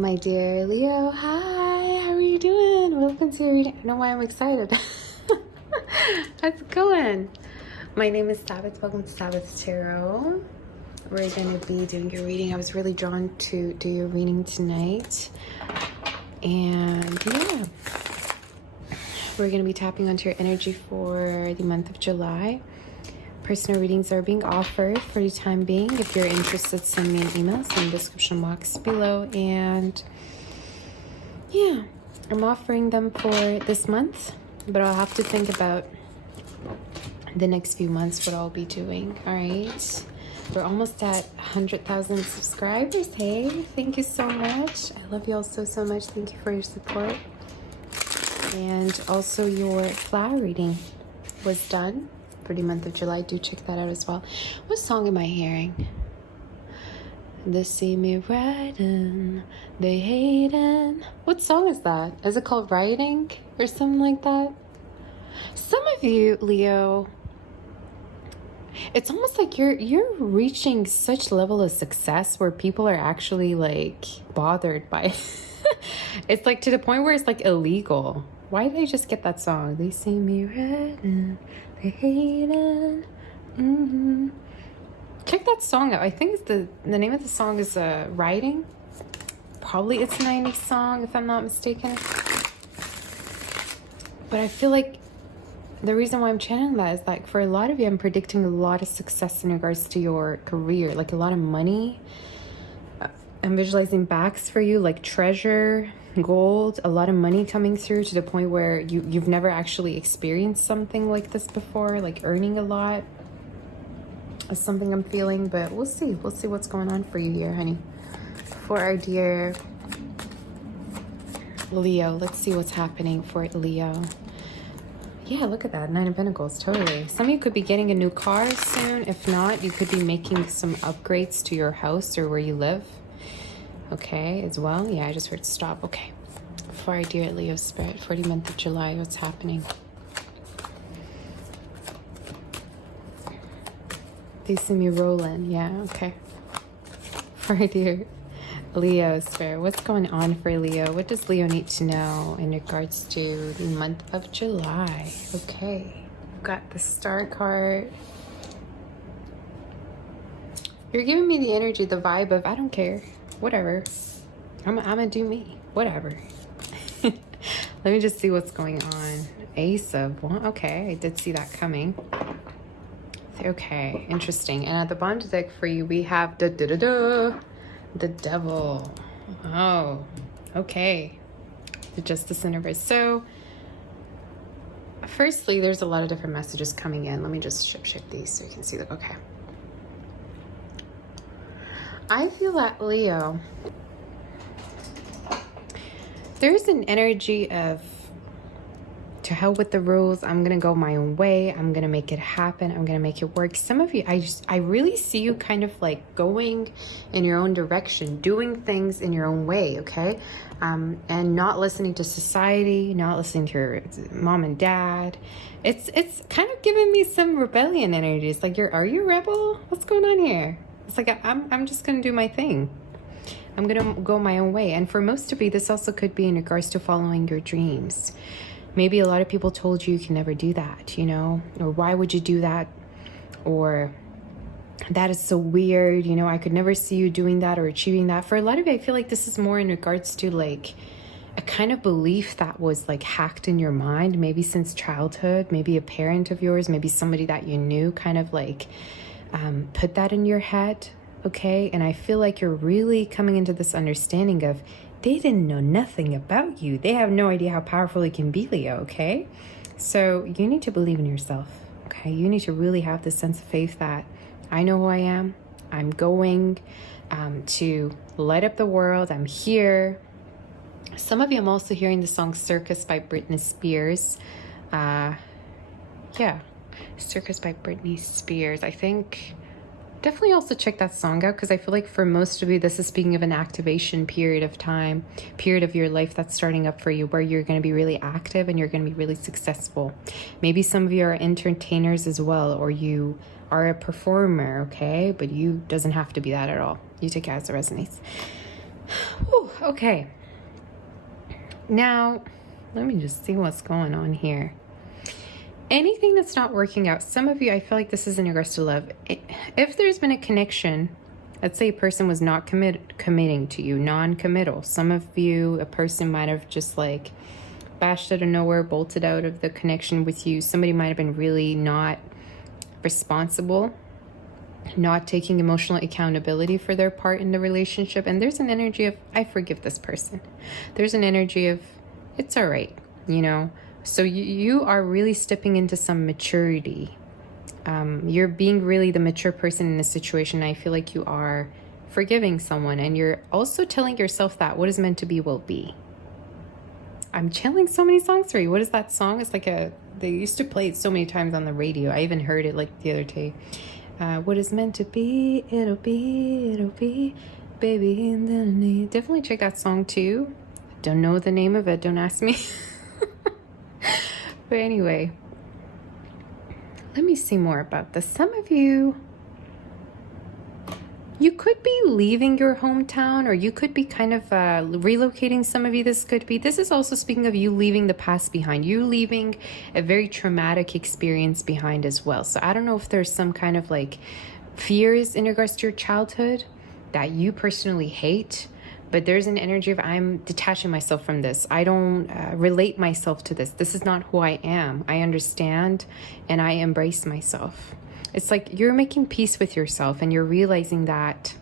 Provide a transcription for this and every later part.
My dear Leo, hi, how are you doing? Welcome to your reading. I don't know why I'm excited. How's it going? My name is Sabbath. Welcome to Sabbath Tarot. We're going to be doing your reading. I was really drawn to do your reading tonight. And yeah, we're going to be tapping onto your energy for the month of July. Personal readings are being offered for the time being. If you're interested, send me an email. It's in the description box below. And yeah, I'm offering them for this month, but I'll have to think about the next few months what I'll be doing. All right, we're almost at 100,000 subscribers. Hey, thank you so much. I love you all so much. Thank you for your support. And also your flower reading was done for the month of July. Do check that out as well. What song am I hearing? They see me riding, they hating. What song is that? Is it called Riding or something like that? Some of you, Leo, it's almost like you're reaching such level of success where people are actually like bothered by it. It's like to the point where it's like illegal. Why did I just get that song? They see me riding, they hating. Check that song out. I think it's the name of the song is Riding. Probably it's a 90s song if I'm not mistaken. But I feel like the reason why I'm channeling that is like for a lot of you, I'm predicting a lot of success in regards to your career, like a lot of money. I'm visualizing backs for you, like treasure, gold, a lot of money coming through to the point where you've never actually experienced something like this before, like earning a lot. Is something I'm feeling, but we'll see. We'll see what's going on for you here, honey. For our dear Leo, let's see what's happening for Leo. Yeah, look at that. 9 of Pentacles, totally. Some of you could be getting a new car soon. If not, you could be making some upgrades to your house or where you live. Okay, as well. Yeah, I just heard stop. Okay. For our dear Leo spirit, for the month of July, what's happening? They see me rolling. Yeah, okay. For our dear Leo spirit, what's going on for Leo? What does Leo need to know in regards to the month of July? Okay, I've got the Star card. You're giving me the energy, the vibe of I don't care, whatever. I'm gonna do me, whatever. Let me just see what's going on. Ace of Wands. Okay, I did see that coming. Okay, interesting. And at the bottom of the deck for you, we have the Devil. Oh, okay. The Justice in reverse. So, firstly, there's a lot of different messages coming in. Let me just shift these so you can see them. Okay. I feel that, Leo, there's an energy of to hell with the rules. I'm gonna go my own way. I'm gonna make it happen. I'm gonna make it work. Some of you, I really see you kind of like going in your own direction, doing things in your own way, okay? And not listening to society, not listening to your mom and dad. It's kind of giving me some rebellion energy. It's like are you a rebel? What's going on here? It's like I'm just gonna do my thing. I'm gonna go my own way. And for most of you, this also could be in regards to following your dreams. Maybe a lot of people told you can never do that, you know, or why would you do that? Or that is so weird, you know, I could never see you doing that or achieving that. For a lot of you, I feel like this is more in regards to like a kind of belief that was like hacked in your mind, maybe since childhood, maybe a parent of yours, maybe somebody that you knew kind of like put that in your head, okay? And I feel like you're really coming into this understanding of they didn't know nothing about you. They have no idea how powerful it can be, Leo, okay? So you need to believe in yourself, okay? You need to really have this sense of faith that I know who I am. I'm going to light up the world. I'm here. Some of you, I'm also hearing the song Circus by Britney Spears. Yeah, Circus by Britney Spears. I think definitely also check that song out because I feel like for most of you, this is speaking of an activation period of time, period of your life that's starting up for you where you're going to be really active and you're going to be really successful. Maybe some of you are entertainers as well, or you are a performer, okay? But you doesn't have to be that at all. You take it as it resonates. Whew, okay. Now, let me just see what's going on here. Anything that's not working out, some of you, I feel like this is in regards to love. If there's been a connection, let's say a person was not committing to you, non-committal. Some of you, a person might have just like bashed out of nowhere, bolted out of the connection with you. Somebody might have been really not responsible, not taking emotional accountability for their part in the relationship. And there's an energy of, I forgive this person. There's an energy of, it's all right, you know? So you are really stepping into some maturity. You're being really the mature person in a situation. I feel like you are forgiving someone, and you're also telling yourself that what is meant to be will be. I'm channeling so many songs for you. What is that song? It's like they used to play it so many times on the radio. I even heard it like the other day. What is meant to be, it'll be, baby. And then definitely check that song too. Don't know the name of it. Don't ask me. But anyway, let me see more about this. Some of you could be leaving your hometown, or you could be kind of relocating. Some of you, this is also speaking of you leaving the past behind, you leaving a very traumatic experience behind as well. So I don't know if there's some kind of like fears in regards to your childhood that you personally hate, but there's an energy of, I'm detaching myself from this. I don't relate myself to this. This is not who I am. I understand and I embrace myself. It's like you're making peace with yourself, and you're realizing that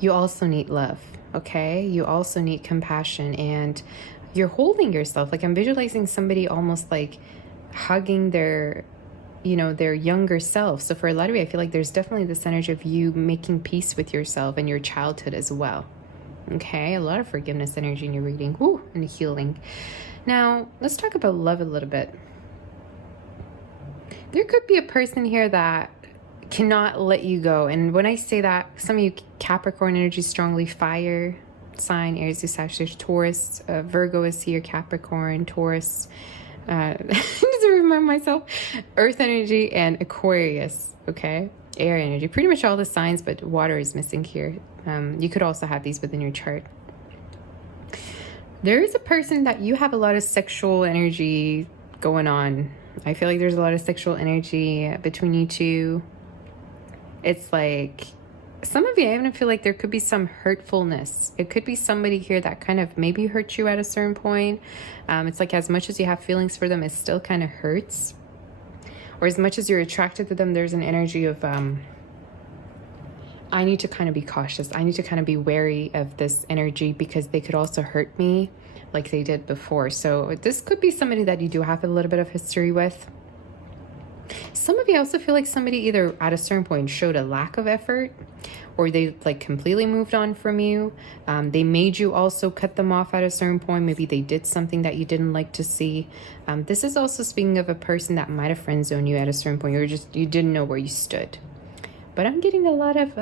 you also need love, okay? You also need compassion, and you're holding yourself. Like I'm visualizing somebody almost like hugging their younger self. So for a lot of you, I feel like there's definitely this energy of you making peace with yourself and your childhood as well. Okay, a lot of forgiveness energy in your reading. Woo, and healing. Now, let's talk about love a little bit. There could be a person here that cannot let you go. And when I say that, some of you Capricorn energy, strongly fire sign, Aries, Sagittarius, Taurus, Virgo is here, Capricorn, Taurus. I need to remind myself, Earth energy and Aquarius, okay? Air energy, pretty much all the signs, but water is missing here. You could also have these within your chart. There is a person that you have a lot of sexual energy going on. I feel like there's a lot of sexual energy between you two. It's like, some of you, I even feel like there could be some hurtfulness. It could be somebody here that kind of maybe hurt you at a certain point. It's like as much as you have feelings for them, it still kind of hurts. Or as much as you're attracted to them, there's an energy of, I need to kind of be cautious. I need to kind of be wary of this energy because they could also hurt me like they did before. So this could be somebody that you do have a little bit of history with. Some of you also feel like somebody either at a certain point showed a lack of effort, or they like completely moved on from you. They made you also cut them off at a certain point. Maybe they did something that you didn't like to see. This is also speaking of a person that might have friend zoned you at a certain point. You didn't know where you stood. But I'm getting a lot of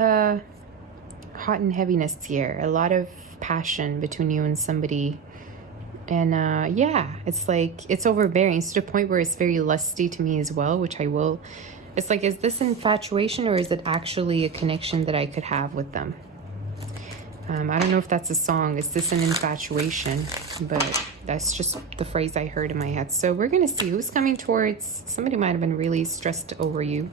hot and heaviness here, a lot of passion between you and somebody. And yeah, it's like it's overbearing. It's to the point where it's very lusty to me as well, which I will. It's like, is this infatuation, or is it actually a connection that I could have with them? I don't know if that's a song. Is this an infatuation? But that's just the phrase I heard in my head. So we're going to see who's coming towards. Somebody might have been really stressed over you,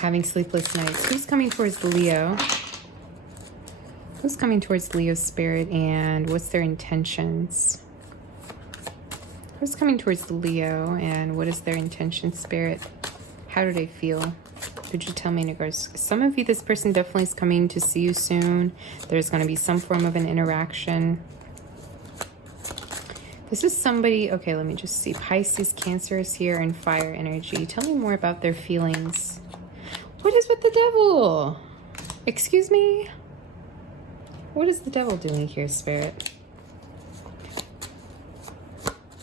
having sleepless nights. Who's coming towards Leo? Who's coming towards Leo's spirit, and what's their intentions? Who's coming towards Leo, and what is their intention, spirit? How do they feel? Could you tell me in regards? Some of you, this person definitely is coming to see you soon. There's going to be some form of an interaction. This is somebody, okay, let me just see. Pisces, Cancer is here, and fire energy. Tell me more about their feelings. What is with the devil? Excuse me? What is the devil doing here, spirit?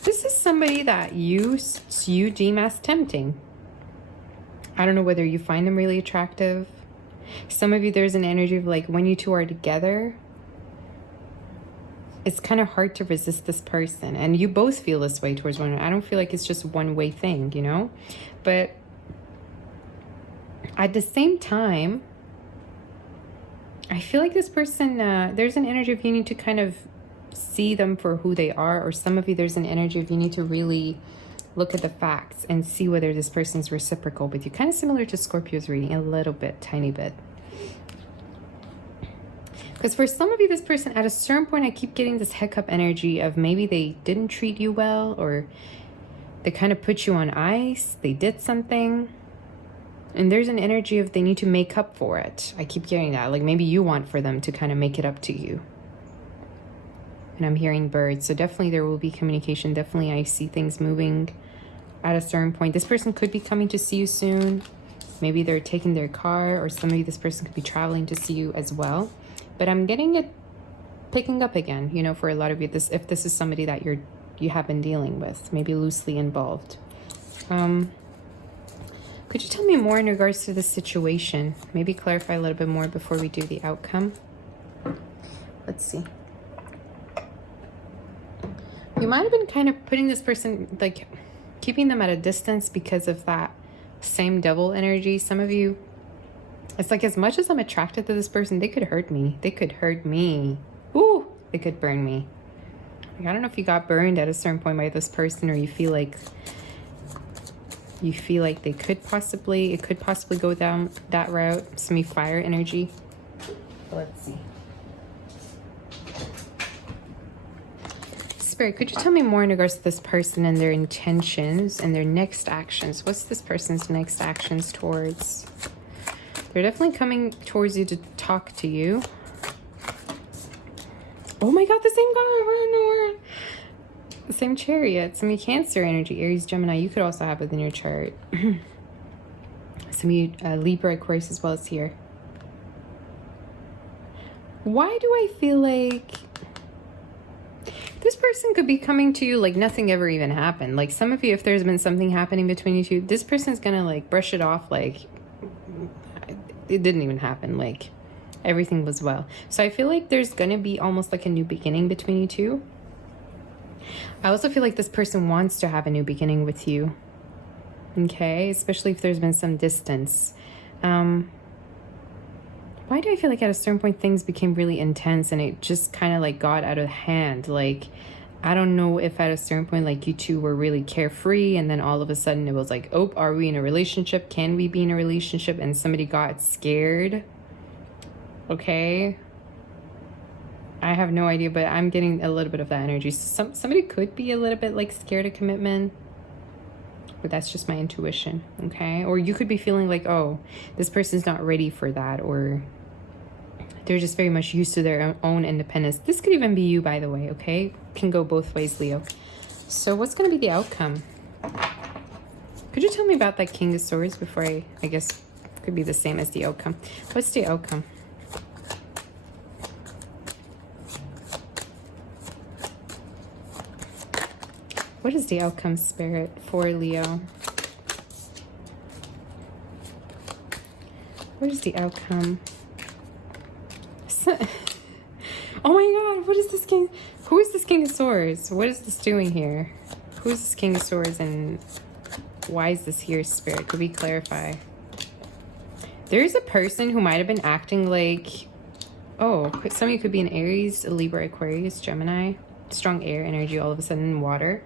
This is somebody that you deem as tempting. I don't know whether you find them really attractive. Some of you, there's an energy of like when you two are together, it's kind of hard to resist this person. And you both feel this way towards one another. I don't feel like it's just a one-way thing, you know? But at the same time, I feel like this person, there's an energy of you need to kind of see them for who they are, or some of you, there's an energy of you need to really look at the facts and see whether this person's reciprocal with you. Kind of similar to Scorpio's reading, a little bit, tiny bit. Because for some of you, this person, at a certain point, I keep getting this hiccup energy of maybe they didn't treat you well, or they kind of put you on ice, they did something. And there's an energy of they need to make up for it. I keep getting that. Like maybe you want for them to kind of make it up to you. And I'm hearing birds. So definitely there will be communication. Definitely I see things moving at a certain point. This person could be coming to see you soon. Maybe they're taking their car, or some of you, this person could be traveling to see you as well. But I'm getting it picking up again, you know, for a lot of you, this, if this is somebody that you have been dealing with, maybe loosely involved. Could you tell me more in regards to this situation? Maybe clarify a little bit more before we do the outcome. Let's see. You might have been kind of putting this person, like keeping them at a distance because of that same devil energy. Some of you, it's like as much as I'm attracted to this person, they could hurt me. They could hurt me. Ooh, they could burn me. Like, I don't know if you got burned at a certain point by this person, or you feel like they could possibly, it could possibly go down that route. Some fire energy. Let's see. Spirit, could you tell me more in regards to this person and their intentions and their next actions? What's this person's next actions towards? They're definitely coming towards you to talk to you. Oh my God, the same guy. The same chariot. Some of you Cancer energy, Aries, Gemini, you could also have within your chart. Some of you Libra, Aquarius as well as here. Why do I feel like this person could be coming to you like nothing ever even happened? Like some of you, if there's been something happening between you two, this person's gonna like brush it off like it didn't even happen. Like everything was well. So I feel like there's gonna be almost like a new beginning between you two. I also feel like this person wants to have a new beginning with you. Okay, especially if there's been some distance. Why do I feel like at a certain point things became really intense and it just kind of like got out of hand? Like, I don't know if at a certain point like you two were really carefree and then all of a sudden it was like, oh, are we in a relationship? Can we be in a relationship? And somebody got scared. Okay. I have no idea, but I'm getting a little bit of that energy. Somebody could be a little bit like scared of commitment, but that's just my intuition, okay? Or you could be feeling like, oh, this person's not ready for that, or they're just very much used to their own independence. This could even be you, by the way, okay? Can go both ways, Leo. So what's going to be the outcome? Could you tell me about that King of Swords before I guess, could be the same as the outcome. What's the outcome? What is the outcome, Spirit, for Leo? What is the outcome? Oh my God, what is this King? Who is this King of Swords? What is this doing here? Who is this King of Swords and why is this here, Spirit? Could we clarify? There's a person who might have been acting like, oh, some of you could be an Aries, a Libra, Aquarius, Gemini. Strong air energy all of a sudden, water.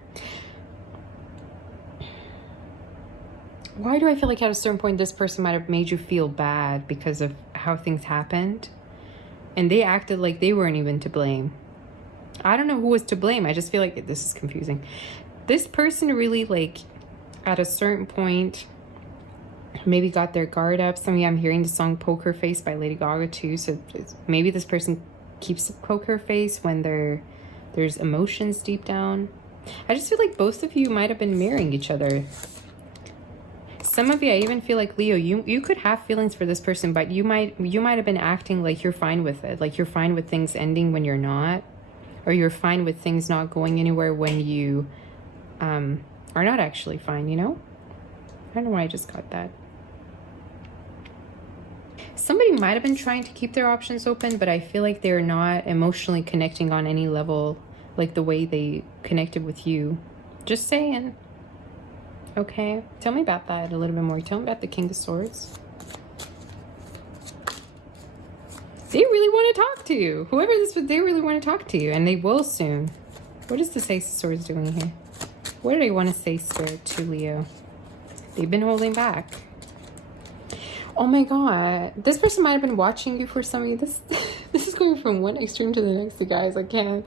Why do I feel like at a certain point this person might have made you feel bad because of how things happened? And they acted like they weren't even to blame. I don't know who was to blame. I just feel like this is confusing. This person really like at a certain point maybe got their guard up. Some of you, I'm hearing the song Poker Face by Lady Gaga too. So maybe this person keeps a poker face when there's emotions deep down. I just feel like both of you might have been mirroring each other. Some of you, I even feel like, Leo, you could have feelings for this person, but you might have been acting like you're fine with it. Like you're fine with things ending when you're not. Or you're fine with things not going anywhere when you are not actually fine, you know? I don't know why I just got that. Somebody might have been trying to keep their options open, but I feel like they're not emotionally connecting on any level like the way they connected with you. Just saying. Okay, tell me about that a little bit more. Tell me about the King of Swords. They really want to talk to you. Whoever this was, they really want to talk to you, and they will soon. What is the Ace of Swords doing here? What do they want to say, Spirit, to Leo? They've been holding back. Oh my God. This person might have been watching you for some of you. This is going from one extreme to the next, you guys. I can't.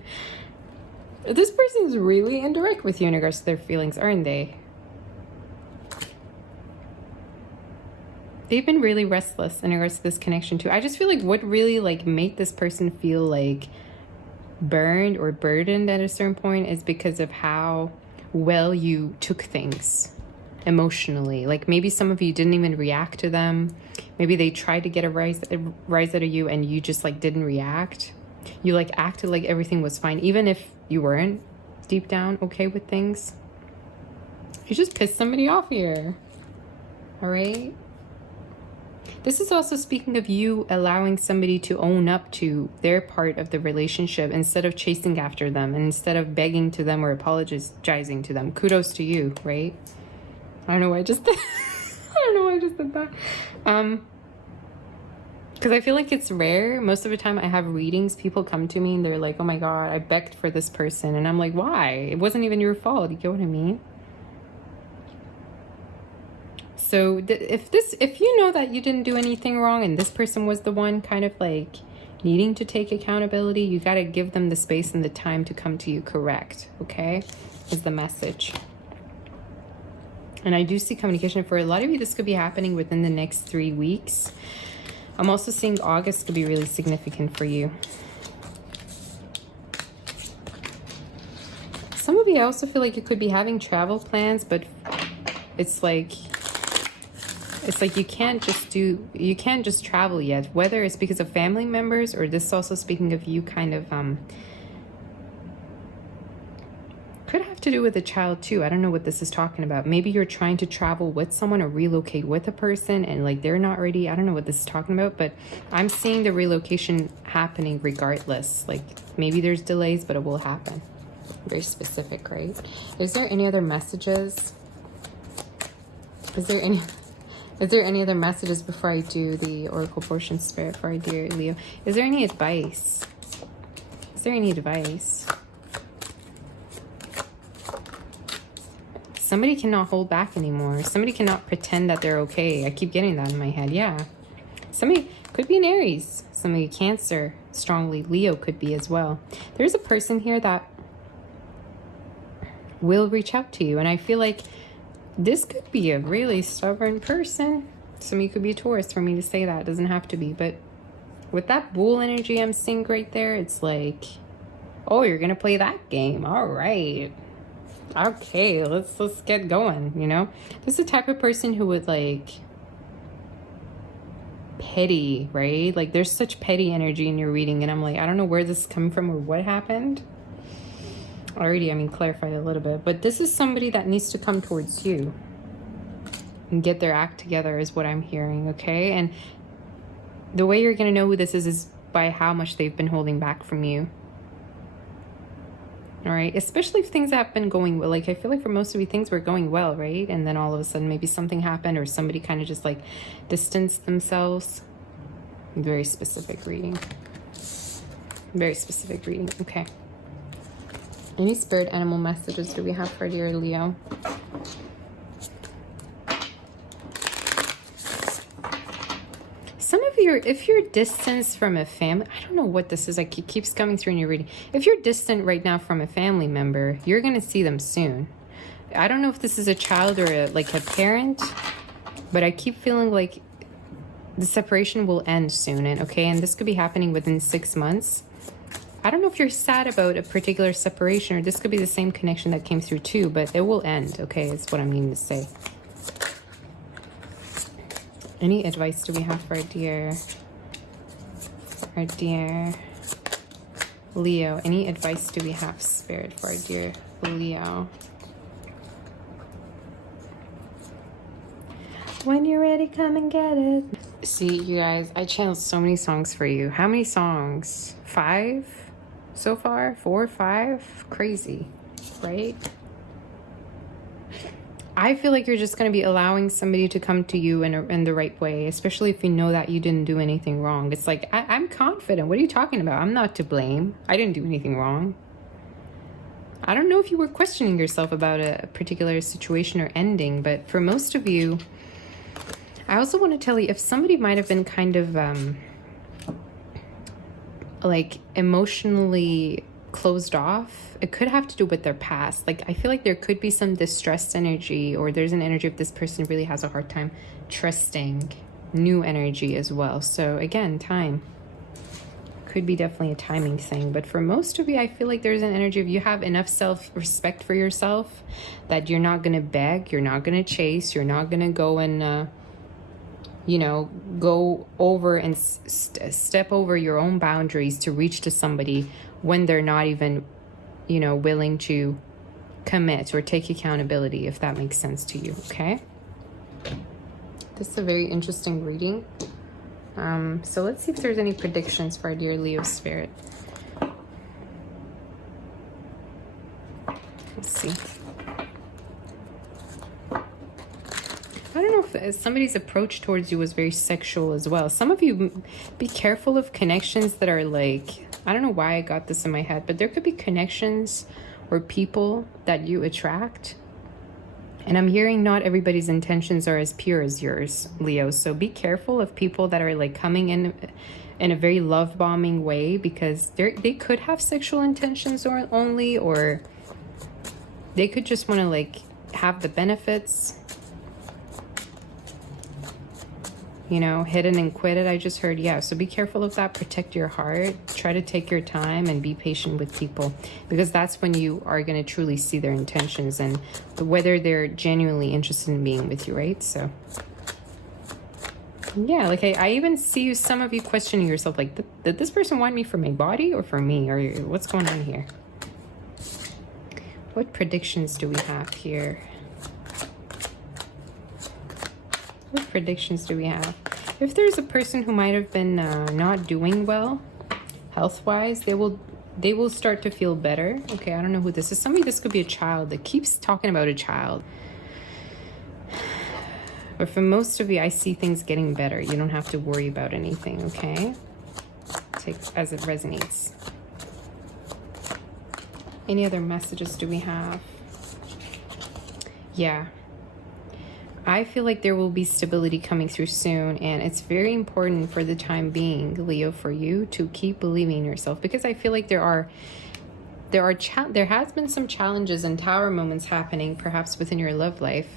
This person is really indirect with you in regards to their feelings, aren't they? They've been really restless in regards to this connection too. I just feel like what really like made this person feel like burned or burdened at a certain point is because of how well you took things emotionally. Like maybe some of you didn't even react to them. Maybe they tried to get a rise out of you and you just like didn't react. You like acted like everything was fine, even if you weren't deep down okay with things. You just pissed somebody off here. All right. This is also speaking of you allowing somebody to own up to their part of the relationship instead of chasing after them and instead of begging to them or apologizing to them. Kudos to you, right? I don't know why I just did. I don't know why I just did that. Because I feel like it's rare. Most of the time I have readings, people come to me and they're like, oh my God, I begged for this person. And I'm like, why? It wasn't even your fault. You get what I mean? So if you know that you didn't do anything wrong and this person was the one kind of like needing to take accountability, you got to give them the space and the time to come to you, correct? Okay, is the message. And I do see communication for a lot of you. This could be happening within the next 3 weeks. I'm also seeing August could be really significant for you. Some of you, I also feel like you could be having travel plans, but it's like you can't just travel yet, whether it's because of family members or this is also speaking of you kind of could have to do with a child too. I don't know what this is talking about. Maybe you're trying to travel with someone or relocate with a person and like they're not ready. I don't know what this is talking about, but I'm seeing the relocation happening regardless. Like maybe there's delays, but it will happen. Very specific, right? Is there any other messages? Is there any other messages before I do the Oracle portion, Spirit, for our dear Leo? Is there any advice? Is there any advice? Somebody cannot hold back anymore. Somebody cannot pretend that they're okay. I keep getting that in my head. Yeah. Somebody could be an Aries. Somebody Cancer, strongly. Leo could be as well. There's a person here that will reach out to you. And I feel like this could be a really stubborn person. Somebody could be a Taurus for me to say that. It doesn't have to be. But with that bull energy I'm seeing right there, it's like, oh, you're going to play that game. All right. Okay, let's get going, you know? This is the type of person who would like petty, right? Like there's such petty energy in your reading and I'm like, I don't know where this is coming from or what happened. Already, I mean, clarified a little bit, but this is somebody that needs to come towards you and get their act together is what I'm hearing, okay? And the way you're going to know who this is by how much they've been holding back from you. All right, especially if things have been going well. Like I feel like for most of you things were going well, right? And then all of a sudden maybe something happened or somebody kind of just like distanced themselves. Very specific reading. Very specific reading. Okay. Any spirit animal messages do we have for dear Leo? Some of you, if you're distant from a family, I don't know what this is. Like it keeps coming through in your reading. If you're distant right now from a family member, you're going to see them soon. I don't know if this is a child or like a parent, but I keep feeling like the separation will end soon. And okay, and this could be happening within 6 months. I don't know if you're sad about a particular separation or this could be the same connection that came through too, but it will end, okay, is what I'm meaning to say. Any advice do we have for our dear Leo? Any advice do we have, Spirit, for our dear Leo? When you're ready, come and get it. See, you guys, I channeled so many songs for you. How many songs? 5 so far? 4, 5? Crazy, right? I feel like you're just going to be allowing somebody to come to you in the right way, especially if you know that you didn't do anything wrong. It's like, I'm I'm confident. What are you talking about? I'm not to blame. I didn't do anything wrong. I don't know if you were questioning yourself about a particular situation or ending, but for most of you, I also want to tell you, if somebody might have been kind of like emotionally closed off, it could have to do with their past. Like, I feel like there could be some distressed energy, or there's an energy of this person really has a hard time trusting new energy as well. So again, time could be definitely a timing thing. But for most of you, I feel like there's an energy of you have enough self-respect for yourself that you're not going to beg, you're not going to chase, you're not going to go and you know, go over and step over your own boundaries to reach to somebody when they're not even, you know, willing to commit or take accountability, if that makes sense to you. Okay, this is a very interesting reading. So let's see if there's any predictions for our dear Leo spirit. Let's see. I don't know if somebody's approach towards you was very sexual as well. Some of you, be careful of connections that are like, I don't know why I got this in my head, but there could be connections or people that you attract. And I'm hearing not everybody's intentions are as pure as yours, Leo. So be careful of people that are like coming in a very love bombing way, because they could have sexual intentions or only, or they could just want to like have the benefits, you know, hit it and quit it. I just heard, yeah. So be careful of that. Protect your heart. Try to take your time and be patient with people, because that's when you are going to truly see their intentions and whether they're genuinely interested in being with you, right? So yeah, like I even see you, some of you questioning yourself, like, did this person want me for my body or for me, or what's going on here? What predictions do we have here? What predictions do we have? If there's a person who might have been not doing well health-wise, they will start to feel better. Okay, I don't know who this is. Somebody, this could be a child that keeps talking about a child. But for most of you, I see things getting better. You don't have to worry about anything, okay? Take as it resonates. Any other messages do we have? Yeah. I feel like there will be stability coming through soon, and it's very important for the time being, Leo, for you to keep believing in yourself, because I feel like there has been some challenges and tower moments happening perhaps within your love life,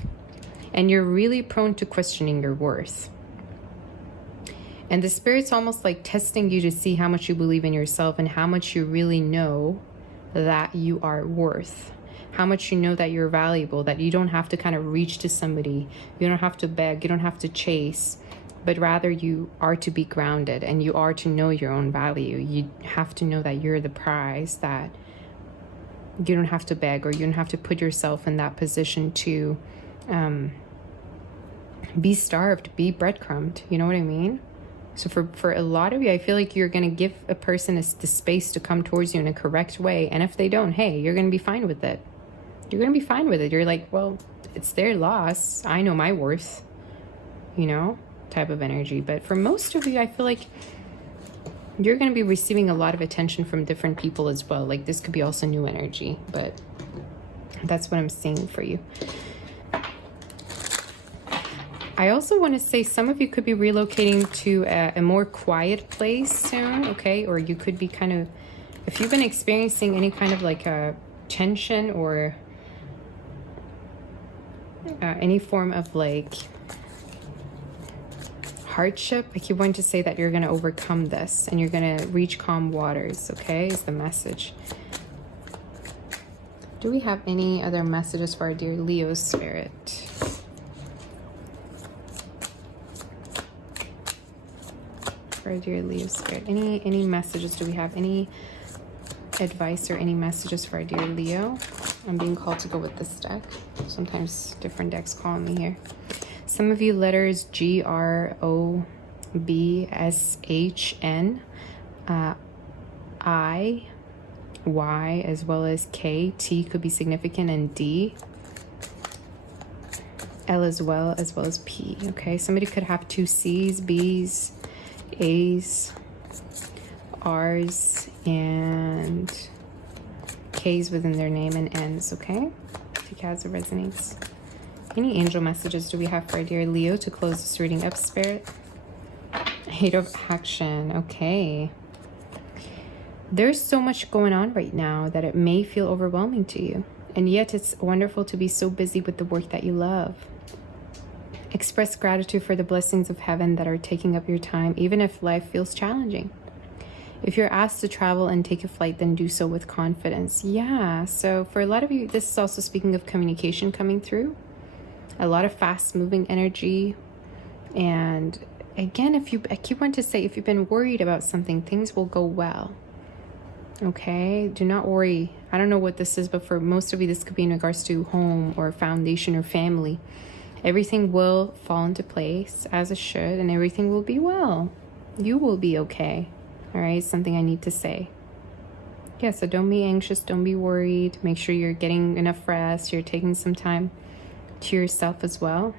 and you're really prone to questioning your worth. And the spirit's almost like testing you to see how much you believe in yourself and how much you really know that you are worth. How much you know that you're valuable, that you don't have to kind of reach to somebody. You don't have to beg, you don't have to chase, but rather you are to be grounded and you are to know your own value. You have to know that you're the prize, that you don't have to beg, or you don't have to put yourself in that position to be starved, be breadcrumbed. You know what I mean? So for a lot of you, I feel like you're going to give a person the space to come towards you in a correct way. And if they don't, hey, you're going to be fine with it. You're going to be fine with it. You're like, well, it's their loss. I know my worth, you know, type of energy. But for most of you, I feel like you're going to be receiving a lot of attention from different people as well. Like, this could be also new energy, but that's what I'm seeing for you. I also want to say some of you could be relocating to a more quiet place soon, okay? Or you could be kind of, if you've been experiencing any kind of like a tension or any form of like hardship, I keep wanting to say that you're going to overcome this and you're going to reach calm waters, okay? Is the message. Do we have any other messages for our dear Leo spirit? For our dear Leo spirit. Any messages? Do we have any advice or any messages for our dear Leo? I'm being called to go with this deck. Sometimes different decks call me here. Some of you letters GROBSHN, I, Y, as well as K, T could be significant, and D, L as well as P. Okay, somebody could have two C's, B's, A's, R's and K's within their name and N's, okay? Take as it resonates. Any angel messages do we have for our dear Leo to close this reading up, Spirit? 8 of action. Okay. There's so much going on right now that it may feel overwhelming to you. And yet it's wonderful to be so busy with the work that you love. Express gratitude for the blessings of heaven that are taking up your time, even if life feels challenging. If you're asked to travel and take a flight, then do so with confidence. Yeah, so for a lot of you, this is also speaking of communication coming through. A lot of fast-moving energy. And again, I keep wanting to say, if you've been worried about something, things will go well. Okay, do not worry. I don't know what this is, but for most of you, this could be in regards to home or foundation or family. Everything will fall into place as it should, and everything will be well. You will be okay. All right, something I need to say. Yeah, so don't be anxious. Don't be worried. Make sure you're getting enough rest. You're taking some time to yourself as well.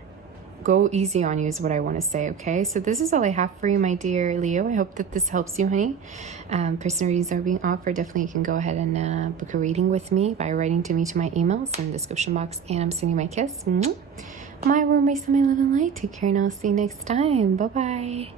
Go easy on you is what I want to say, okay? So this is all I have for you, my dear Leo. I hope that this helps you, honey. Personal readings are being offered. Definitely you can go ahead and book a reading with me by writing to me to my emails in the description box, and I'm sending you my kiss. My roommates and my love and light. Take care, and I'll see you next time. Bye-bye.